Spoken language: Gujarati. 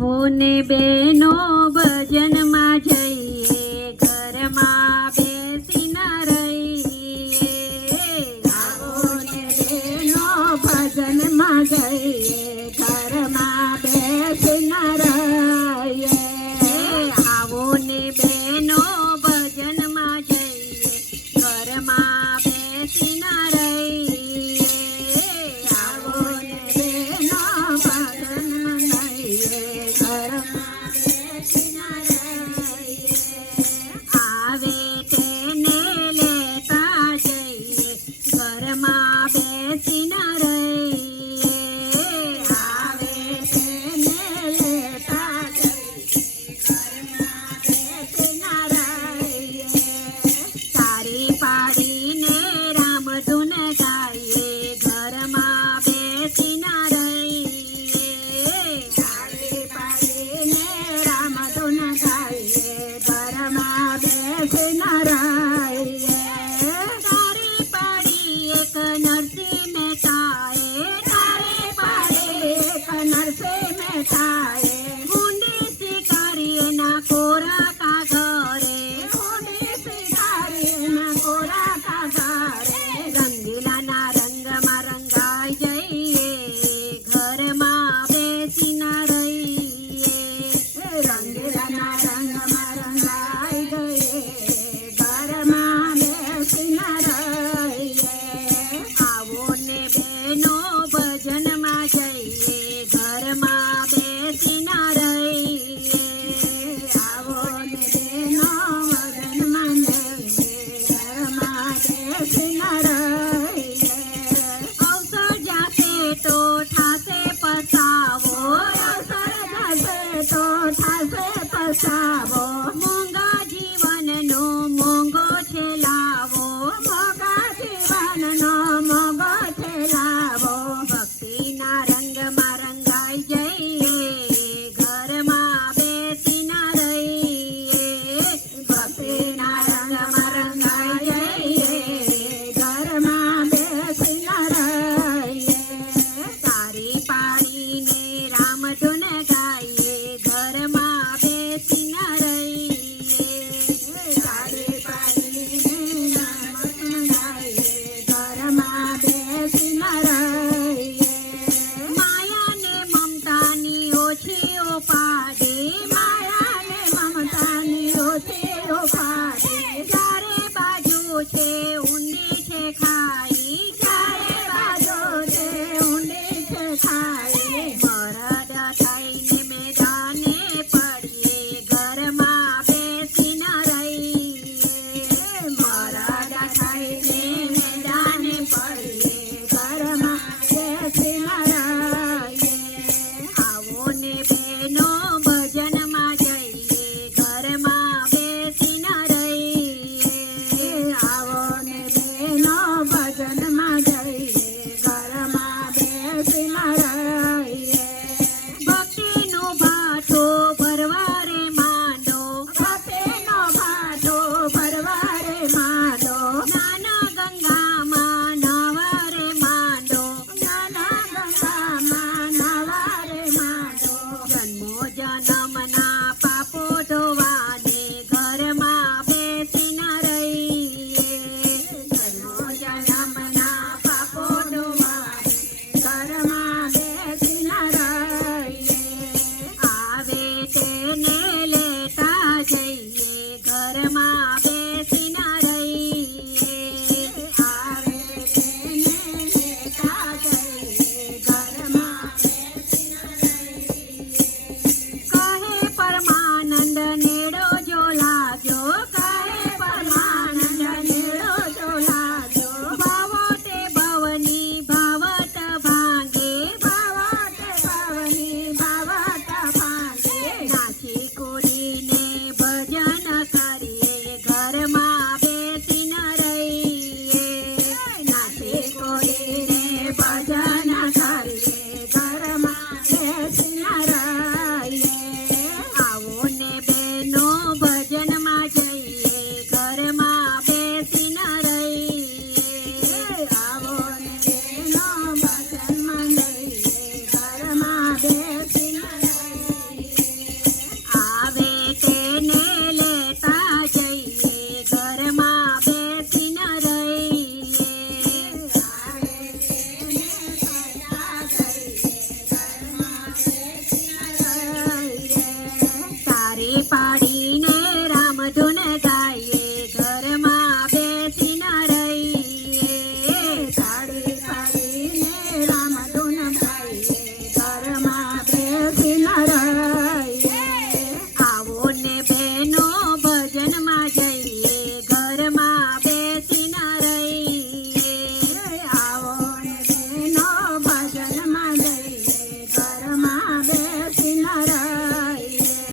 આવો ને બેનો ભજનમાં જઈએ, ઘરમાં બેસી ન રહીએ. આવો ને બેનો ભજનમાં જઈએ, ઘરમાં બેસી ન રહીએ. આવો ને બેનો ભજનમાં જઈએ, ઘરમાં બેસી ન રહીએ. આવો ને બેનો ભજનમાં જઈએ, ઘરમાં બેસી ન રહીએ. આવે તેને લેતા જઈએ, ઘરમાં બેસી ન રહીએ. આવે તેને લેતા જઈએ, ઘરમાં બેસી ન રહીએ. તારી પાડીને રામધૂન ગાઈએ, ઘરમાં બેસી ન રહીએ. તાળી પાડીને રામધૂન ગાઈએ, ઘરમાં બેસી ન રહીએ. તારી પાડી એક નરસિંહ મહેતાએ, તાળી પાડી એક નરસિંહ મહેતાએ, ગુંડી શિકારી એના કોરા કાગરે. ઊંડી શિકારીના કોરા કાગરે. રંગીલાના રંગમાં રંગાઈ જઈએ, ઘરમાં બેસી ન રહીએ. રંગીલાના રંગમાં રંગાઈ ગઈએ, ઘરમાં બેસી ન રહીએ. આવો ને બેનો ભજનમાં જઈએ, ઘરમાં બેસી ન રહીએ. આવો ને બેનો વદનમાં જઈએ, ઘરમાં બેસી ન રહીએ. અવસર જાશે તો થાશે પસાવો, અવસર જશે તો થાશે પસાવો. મોંઘા જીવનનો મોંઘો છે લાવો. મોંઘા જીવનનો મોંઘો છે લાવો. ભક્તિના રંગમાં રંગાઈ જઈએ, ઘરમાં બેસી ન રહીએ. ભક્તિના રંગમાં રંગાઈ જઈએ, ઘરમાં બેસી ન રહીએ. તારી પાડીને રામધૂન ગાઈએ,